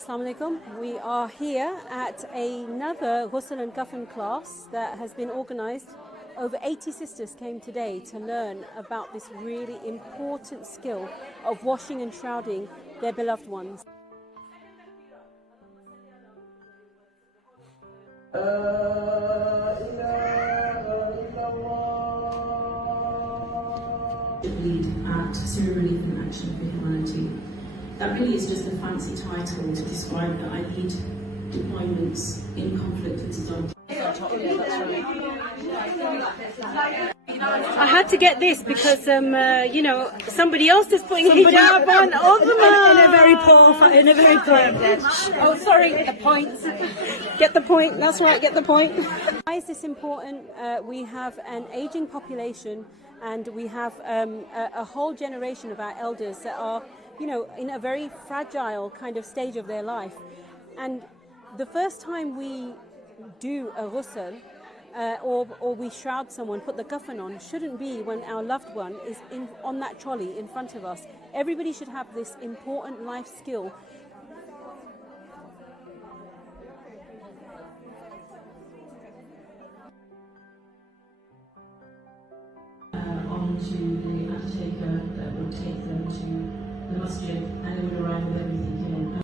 Assalamu alaikum. We are here at another Ghusl and Kafn class that has been organised. Over 80 sisters came today to learn about this really important skill of washing and shrouding their beloved ones. Lead at Syria Relief and Action for Humanity. That really is just a fancy title to describe that I lead deployments in conflict and society. I had to get this because, somebody else is putting hijab on in a very poor. Oh, sorry, the point. Get the point. That's right. Get the point. Why is this important? We have an aging population, and we have a whole generation of our elders that are, in a very fragile kind of stage of their life, and the first time we do a ghusl or we shroud someone, put the kafan on, shouldn't be when our loved one is on that trolley in front of us. Everybody should have this important life skill. On to the undertaker that would take them to the masjid, and they would arrive with everything in.